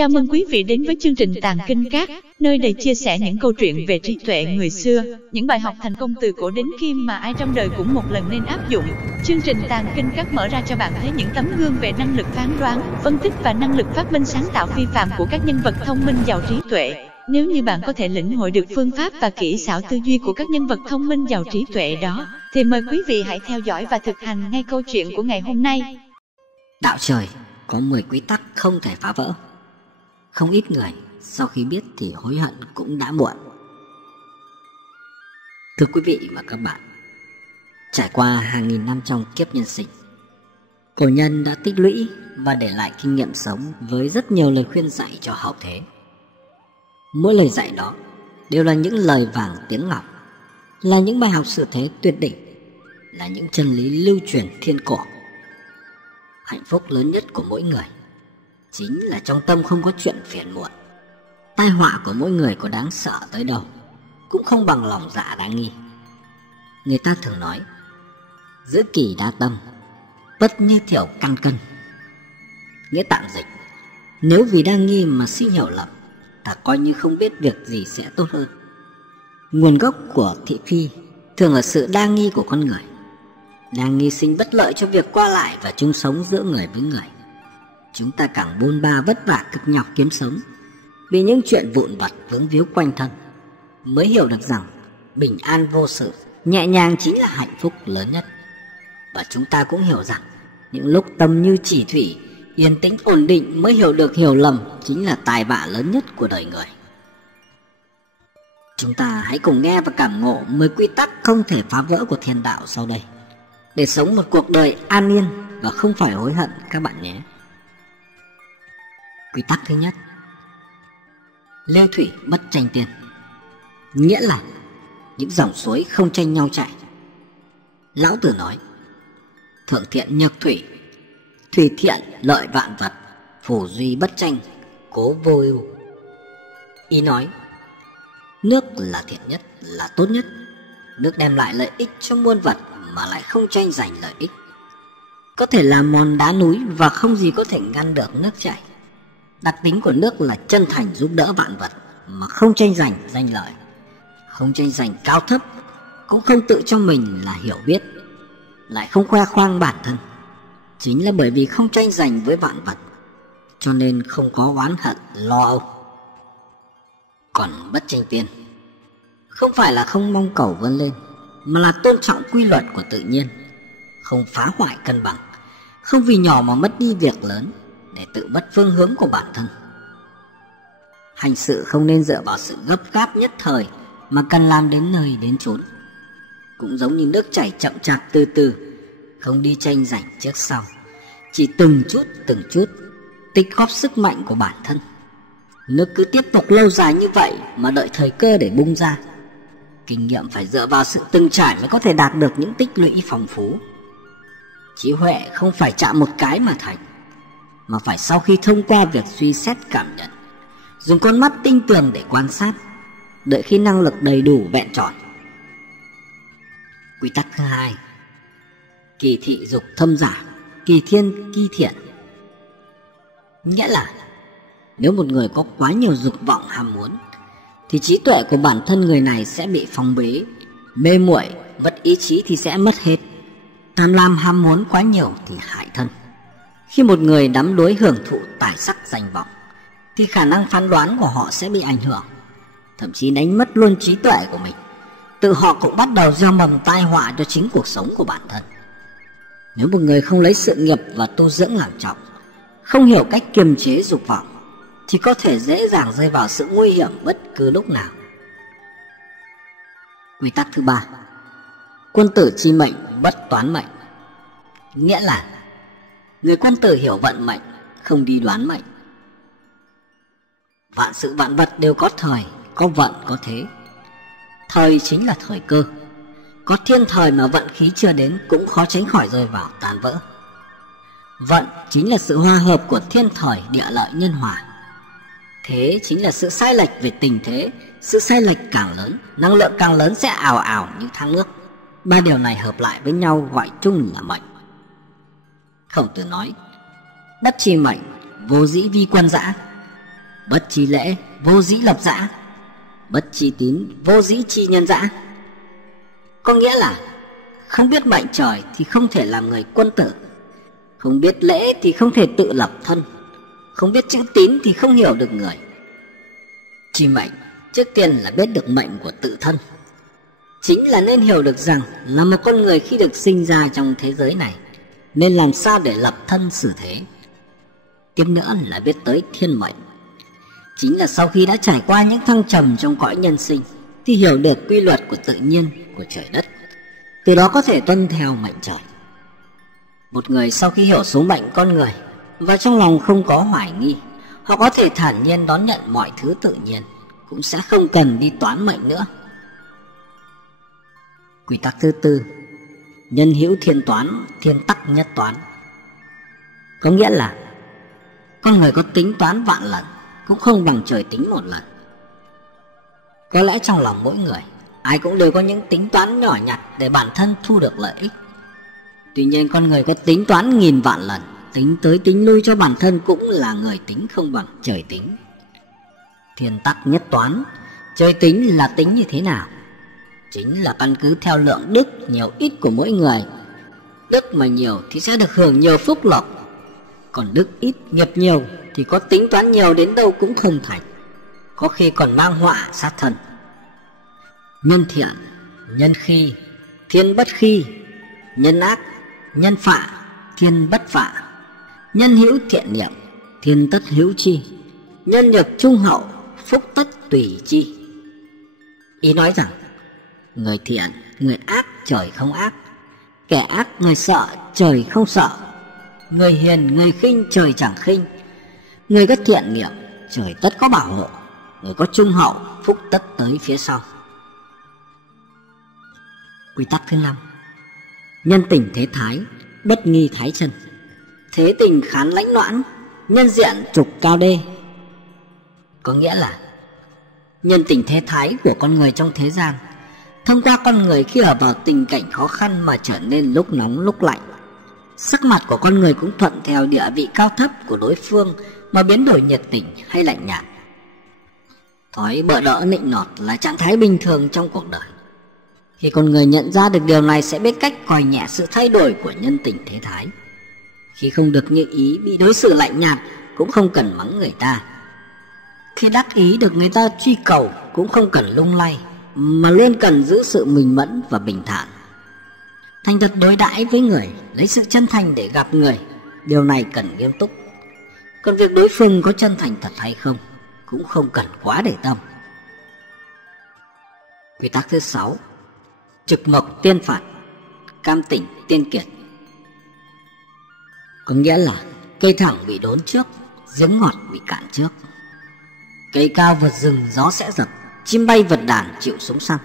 Chào mừng quý vị đến với chương trình Tàng Kinh Các, nơi đây chia sẻ những câu chuyện về trí tuệ người xưa, những bài học thành công từ cổ đến kim mà ai trong đời cũng một lần nên áp dụng. Chương trình Tàng Kinh Các mở ra cho bạn thấy những tấm gương về năng lực phán đoán, phân tích và năng lực phát minh sáng tạo phi phàm của các nhân vật thông minh giàu trí tuệ. Nếu như bạn có thể lĩnh hội được phương pháp và kỹ xảo tư duy của các nhân vật thông minh giàu trí tuệ đó, thì mời quý vị hãy theo dõi và thực hành ngay câu chuyện của ngày hôm nay. Đạo trời có 10 quy tắc không thể phá vỡ. Không ít người sau khi biết thì hối hận cũng đã muộn. Thưa quý vị và các bạn, trải qua hàng nghìn năm trong kiếp nhân sinh, cổ nhân đã tích lũy và để lại kinh nghiệm sống với rất nhiều lời khuyên dạy cho hậu thế. Mỗi lời dạy đó đều là những lời vàng tiếng ngọc, là những bài học sự thế tuyệt đỉnh, là những chân lý lưu truyền thiên cổ. Hạnh phúc lớn nhất của mỗi người chính là trong tâm không có chuyện phiền muộn. Tai họa của mỗi người có đáng sợ tới đâu cũng không bằng lòng dạ đáng nghi. Người ta thường nói giữ kỳ đa tâm, bất như thiểu căn cân. Nghĩa tạm dịch, nếu vì đa nghi mà sinh hiểu lầm, ta coi như không biết việc gì sẽ tốt hơn. Nguồn gốc của thị phi thường là sự đa nghi của con người. Đa nghi sinh bất lợi cho việc qua lại và chung sống giữa người với người. Chúng ta càng bôn ba vất vả cực nhọc kiếm sống vì những chuyện vụn vặt vướng víu quanh thân, mới hiểu được rằng bình an vô sự, nhẹ nhàng chính là hạnh phúc lớn nhất. Và chúng ta cũng hiểu rằng những lúc tâm như chỉ thủy, yên tĩnh ổn định mới hiểu được hiểu lầm chính là tài bạ lớn nhất của đời người. Chúng ta hãy cùng nghe và cảm ngộ 10 quy tắc không thể phá vỡ của thiên đạo sau đây, để sống một cuộc đời an yên và không phải hối hận các bạn nhé. Quy tắc thứ nhất: lưu thủy bất tranh tiền. Nghĩa là những dòng suối không tranh nhau chảy. Lão Tử nói thượng thiện nhược thủy, thủy thiện lợi vạn vật, phù duy bất tranh, cố vô ưu. Ý nói nước là thiện nhất, là tốt nhất. Nước đem lại lợi ích cho muôn vật mà lại không tranh giành lợi ích. Có thể làm mòn đá núi và không gì có thể ngăn được nước chảy. Đặc tính của nước là chân thành giúp đỡ vạn vật mà không tranh giành danh lợi, không tranh giành cao thấp, cũng không tự cho mình là hiểu biết, lại không khoe khoang bản thân. Chính là bởi vì không tranh giành với vạn vật, cho nên không có oán hận lo âu. Còn bất tranh tiên không phải là không mong cầu vươn lên, mà là tôn trọng quy luật của tự nhiên, không phá hoại cân bằng, không vì nhỏ mà mất đi việc lớn để tự mất phương hướng của bản thân. Hành sự không nên dựa vào sự gấp gáp nhất thời, mà cần làm đến nơi đến chốn. Cũng giống như nước chảy chậm chạp từ từ, không đi tranh giành trước sau, chỉ từng chút tích góp sức mạnh của bản thân. Nước cứ tiếp tục lâu dài như vậy mà đợi thời cơ để bung ra. Kinh nghiệm phải dựa vào sự từng trải mới có thể đạt được những tích lũy phong phú. Trí huệ không phải chạm một cái mà thành, mà phải sau khi thông qua việc suy xét cảm nhận, dùng con mắt tinh tường để quan sát, đợi khi năng lực đầy đủ vẹn tròn. Quy tắc thứ hai: kỳ thị dục thâm giả, kỳ thiên kỳ thiện. Nghĩa là nếu một người có quá nhiều dục vọng ham muốn, thì trí tuệ của bản thân người này sẽ bị phong bế, mê muội, mất ý chí thì sẽ mất hết. Tham lam ham muốn quá nhiều thì hại thân. Khi một người đắm đuối hưởng thụ tài sắc danh vọng, thì khả năng phán đoán của họ sẽ bị ảnh hưởng, thậm chí đánh mất luôn trí tuệ của mình. Tự họ cũng bắt đầu gieo mầm tai họa cho chính cuộc sống của bản thân. Nếu một người không lấy sự nghiệp và tu dưỡng làm trọng, không hiểu cách kiềm chế dục vọng, thì có thể dễ dàng rơi vào sự nguy hiểm bất cứ lúc nào. Quy tắc thứ ba: quân tử chi mệnh, bất toán mệnh. Nghĩa là người quân tử hiểu vận mệnh, không đi đoán mệnh. Vạn sự vạn vật đều có thời, có vận, có thế. Thời chính là thời cơ. Có thiên thời mà vận khí chưa đến cũng khó tránh khỏi rơi vào tan vỡ. Vận chính là sự hòa hợp của thiên thời địa lợi nhân hòa. Thế chính là sự sai lệch về tình thế. Sự sai lệch càng lớn, năng lượng càng lớn sẽ ào ào như thác nước. Ba điều này hợp lại với nhau gọi chung là mệnh. Khổng Tử nói bất tri mệnh, vô dĩ vi quân dã. Bất chi lễ, vô dĩ lập dã. Bất chi tín, vô dĩ chi nhân dã. Có nghĩa là không biết mệnh trời thì không thể làm người quân tử, không biết lễ thì không thể tự lập thân, không biết chữ tín thì không hiểu được người. Chi mệnh trước tiên là biết được mệnh của tự thân, chính là nên hiểu được rằng là một con người khi được sinh ra trong thế giới này nên làm sao để lập thân xử thế. Tiếp nữa là biết tới thiên mệnh, chính là sau khi đã trải qua những thăng trầm trong cõi nhân sinh thì hiểu được quy luật của tự nhiên, của trời đất, từ đó có thể tuân theo mệnh trời. Một người sau khi hiểu số mệnh con người và trong lòng không có hoài nghi, họ có thể thản nhiên đón nhận mọi thứ tự nhiên, cũng sẽ không cần đi toán mệnh nữa. Quy tắc thứ tư, nhân hữu thiên toán, thiên tắc nhất toán. Có nghĩa là con người có tính toán vạn lần cũng không bằng trời tính một lần. Có lẽ trong lòng mỗi người ai cũng đều có những tính toán nhỏ nhặt để bản thân thu được lợi ích. Tuy nhiên con người có tính toán nghìn vạn lần, tính tới tính lui cho bản thân cũng là người tính không bằng trời tính. Thiên tắc nhất toán, trời tính là tính như thế nào? Chính là căn cứ theo lượng đức nhiều ít của mỗi người. Đức mà nhiều thì sẽ được hưởng nhiều phúc lộc, còn đức ít nghiệp nhiều thì có tính toán nhiều đến đâu cũng không thành, có khi còn mang họa sát thân. Nhân thiện, nhân khi, thiên bất khi. Nhân ác, nhân phạ, thiên bất phạ. Nhân hữu thiện niệm, thiên tất hữu chi. Nhân nhược trung hậu, phúc tất tùy chi. Ý nói rằng người thiện, người ác trời không ác, kẻ ác người sợ trời không sợ, người hiền người khinh trời chẳng khinh. Người có thiện niệm trời tất có bảo hộ, người có trung hậu phúc tất tới phía sau. Quy tắc thứ 5, nhân tình thế thái, bất nghi thái chân. Thế tình khán lãnh loãn, nhân diện trục cao đê. Có nghĩa là nhân tình thế thái của con người trong thế gian thông qua con người khi ở vào tình cảnh khó khăn mà trở nên lúc nóng lúc lạnh. Sắc mặt của con người cũng thuận theo địa vị cao thấp của đối phương mà biến đổi nhiệt tình hay lạnh nhạt. Thói bợ đỡ nịnh nọt là trạng thái bình thường trong cuộc đời. Khi con người nhận ra được điều này sẽ biết cách coi nhẹ sự thay đổi của nhân tình thế thái. Khi không được như ý, bị đối xử lạnh nhạt cũng không cần mắng người ta. Khi đắc ý được người ta truy cầu cũng không cần lung lay, mà luôn cần giữ sự minh mẫn và bình thản. Thành thật đối đãi với người, lấy sự chân thành để gặp người, điều này cần nghiêm túc. Còn việc đối phương có chân thành thật hay không cũng không cần quá để tâm. Quy tắc thứ 6, trực mộc tiên phạt, cam tỉnh tiên kiệt. Có nghĩa là cây thẳng bị đốn trước, giếng ngọt bị cạn trước. Cây cao vượt rừng gió sẽ giật, chim bay vượt đàn chịu súng săn.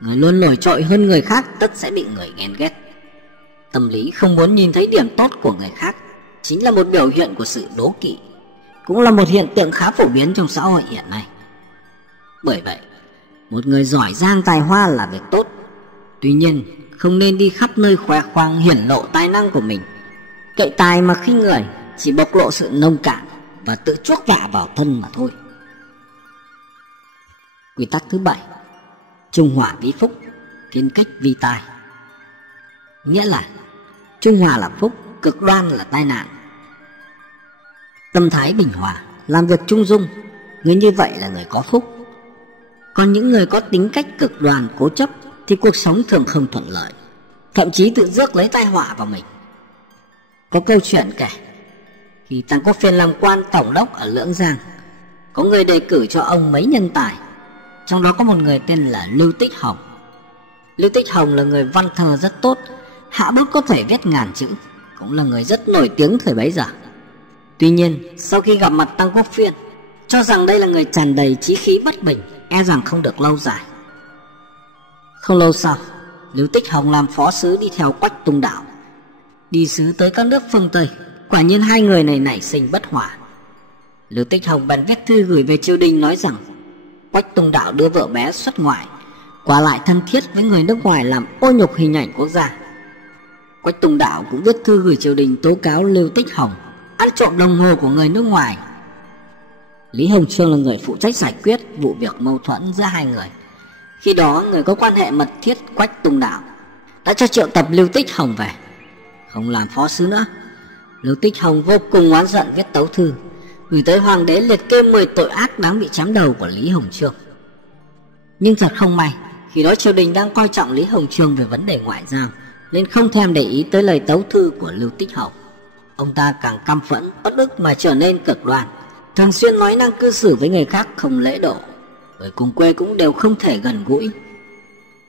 Người luôn nổi trội hơn người khác tất sẽ bị người ghen ghét. Tâm lý không muốn nhìn thấy điểm tốt của người khác chính là một biểu hiện của sự đố kỵ, cũng là một hiện tượng khá phổ biến trong xã hội hiện nay. Bởi vậy, một người giỏi giang tài hoa là việc tốt. Tuy nhiên, không nên đi khắp nơi khoe khoang hiển lộ tài năng của mình. Cậy tài mà khinh người chỉ bộc lộ sự nông cạn và tự chuốc vạ vào thân mà thôi. Quy tắc thứ 7, trung hòa vi phúc, thiên cách vi tai. Nghĩa là trung hòa là phúc, cực đoan là tai nạn. Tâm thái bình hòa, làm việc trung dung, người như vậy là người có phúc. Còn những người có tính cách cực đoan cố chấp thì cuộc sống thường không thuận lợi, thậm chí tự rước lấy tai họa vào mình. Có câu chuyện kể, khi Tăng Quốc Phiên làm quan tổng đốc ở Lưỡng Giang, có người đề cử cho ông mấy nhân tài, trong đó có một người tên là Lưu Tích Hồng. Lưu Tích Hồng là người văn thơ rất tốt, hạ bút có thể viết ngàn chữ, cũng là người rất nổi tiếng thời bấy giờ. Tuy nhiên, sau khi gặp mặt Tăng Quốc Phiên, cho rằng đây là người tràn đầy chí khí bất bình, e rằng không được lâu dài. Không lâu sau, Lưu Tích Hồng làm phó sứ đi theo Quách Tùng Đạo, đi sứ tới các nước phương Tây. Quả nhiên hai người này nảy sinh bất hòa. Lưu Tích Hồng bèn viết thư gửi về triều đình nói rằng Quách Tùng Đạo đưa vợ bé xuất ngoại, qua lại thân thiết với người nước ngoài làm ô nhục hình ảnh quốc gia. Quách Tùng Đạo cũng viết thư gửi triều đình tố cáo Lưu Tích Hồng ăn trộm đồng hồ của người nước ngoài. Lý Hồng Chương là người phụ trách giải quyết vụ việc mâu thuẫn giữa hai người. Khi đó người có quan hệ mật thiết Quách Tung Đạo đã cho triệu tập Lưu Tích Hồng về, không làm phó sứ nữa. Lưu Tích Hồng vô cùng oán giận, viết tấu thư gửi tới hoàng đế liệt kê 10 tội ác đáng bị chém đầu của Lý Hồng Chương. Nhưng thật không may, khi đó triều đình đang coi trọng Lý Hồng Chương về vấn đề ngoại giao, nên không thèm để ý tới lời tấu thư của Lưu Tích Hồng. Ông ta càng căm phẫn, bất ức mà trở nên cực đoan, thường xuyên nói năng cư xử với người khác không lễ độ, người cùng quê cũng đều không thể gần gũi.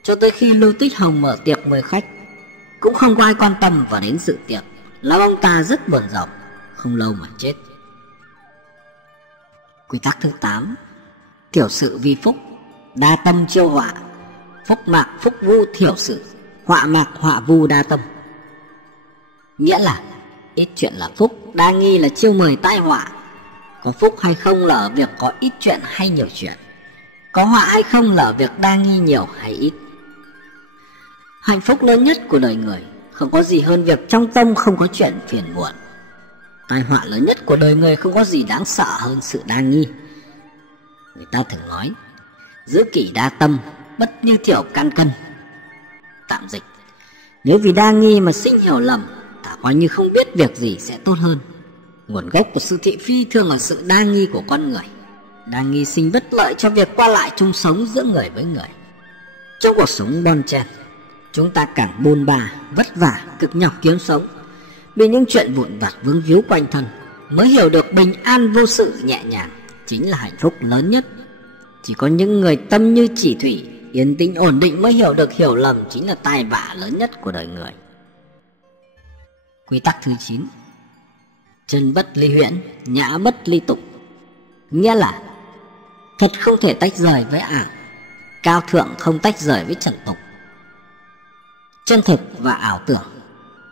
Cho tới khi Lưu Tích Hồng mở tiệc mời khách, cũng không có ai quan tâm vào đến dự tiệc, làm ông ta rất buồn rầu, không lâu mà chết. Quy tắc thứ 8. Thiểu sự vi phúc, đa tâm chiêu họa. Phúc mạc phúc vu thiểu sự, họa mạc họa vu đa tâm. Nghĩa là ít chuyện là phúc, đa nghi là chiêu mời tai họa. Có phúc hay không là ở việc có ít chuyện hay nhiều chuyện, có họa hay không là ở việc đa nghi nhiều hay ít. Hạnh phúc lớn nhất của đời người không có gì hơn việc trong tâm không có chuyện phiền muộn. Tai họa lớn nhất của đời người không có gì đáng sợ hơn sự đa nghi. Người ta thường nói giữ kỷ đa tâm, bất như thiểu can cân. Tạm dịch: nếu vì đa nghi mà sinh hiểu lầm, ta coi như không biết việc gì sẽ tốt hơn. Nguồn gốc của sự thị phi thường ở sự đa nghi của con người. Đa nghi sinh bất lợi cho việc qua lại chung sống giữa người với người. Trong cuộc sống bon chen, chúng ta càng bôn ba, vất vả, cực nhọc kiếm sống, vì những chuyện vụn vặt vướng víu quanh thân, mới hiểu được bình an vô sự nhẹ nhàng chính là hạnh phúc lớn nhất. Chỉ có những người tâm như chỉ thủy, yên tĩnh ổn định mới hiểu được hiểu lầm chính là tai vạ lớn nhất của đời người. Quy tắc thứ 9. Chân bất ly huyễn, nhã bất ly tục. Nghĩa là thật không thể tách rời với ảo, cao thượng không tách rời với trần tục. Chân thực và ảo tưởng,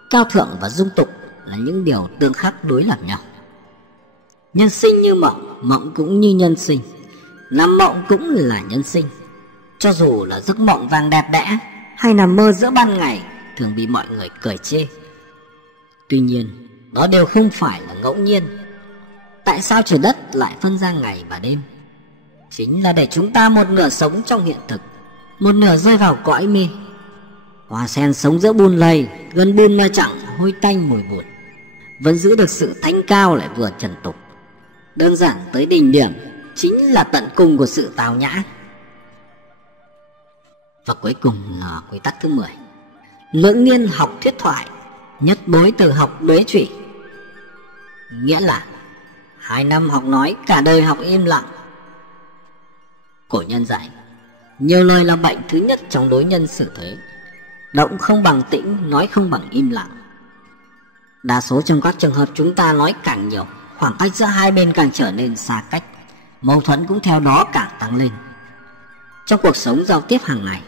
cao thượng và dung tục là những điều tương khắc đối lập nhau. Nhân sinh như mộng, mộng cũng như nhân sinh, nằm mộng cũng là nhân sinh. Cho dù là giấc mộng vàng đẹp đẽ hay nằm mơ giữa ban ngày, thường bị mọi người cười chê. Tuy nhiên, đó đều không phải là ngẫu nhiên. Tại sao trời đất lại phân ra ngày và đêm? Chính là để chúng ta một nửa sống trong hiện thực, một nửa rơi vào cõi mê. Hoa sen sống giữa bùn lầy, gần bùn mà chẳng hôi tanh mùi bùn, vẫn giữ được sự thanh cao lại vừa trần tục. Đơn giản tới đỉnh điểm chính là tận cùng của sự tào nhã. Và cuối cùng là quy tắc thứ 10. Lưỡng niên học thuyết thoại, nhất bối từ học đuế trụy. Nghĩa là 2 năm học nói, cả đời học im lặng. Cổ nhân dạy nhiều lời là bệnh thứ nhất trong đối nhân xử thế. Động không bằng tĩnh, nói không bằng im lặng. Đa số trong các trường hợp chúng ta nói càng nhiều, khoảng cách giữa hai bên càng trở nên xa cách, mâu thuẫn cũng theo đó càng tăng lên. Trong cuộc sống giao tiếp hàng ngày,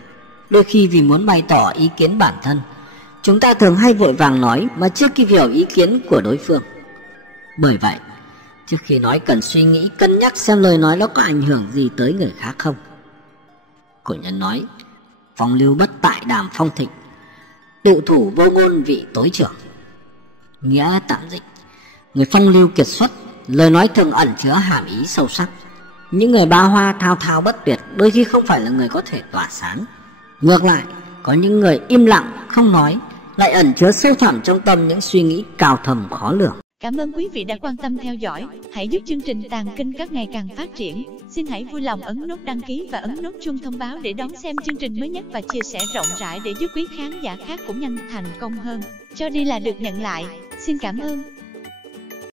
đôi khi vì muốn bày tỏ ý kiến bản thân, chúng ta thường hay vội vàng nói mà chưa kịp hiểu ý kiến của đối phương. Bởi vậy, trước khi nói cần suy nghĩ, cân nhắc xem lời nói nó có ảnh hưởng gì tới người khác không. Cổ nhân nói phong lưu bất tại đàm phong thịnh, tụ thủ vô ngôn vị tối trưởng. Nghĩa tạm dịch: người phong lưu kiệt xuất, lời nói thường ẩn chứa hàm ý sâu sắc. Những người ba hoa thao thao bất tuyệt đôi khi không phải là người có thể tỏa sáng. Ngược lại, có những người im lặng không nói lại ẩn chứa sâu thẳm trong tâm những suy nghĩ cao thầm khó lường. Cảm ơn quý vị đã quan tâm theo dõi. Hãy giúp chương trình Tàng Kinh Các ngày càng phát triển. Xin hãy vui lòng ấn nút đăng ký và ấn nút chuông thông báo để đón xem chương trình mới nhất và chia sẻ rộng rãi để giúp quý khán giả khác cũng nhanh thành công hơn. Cho đi là được nhận lại. Xin cảm ơn.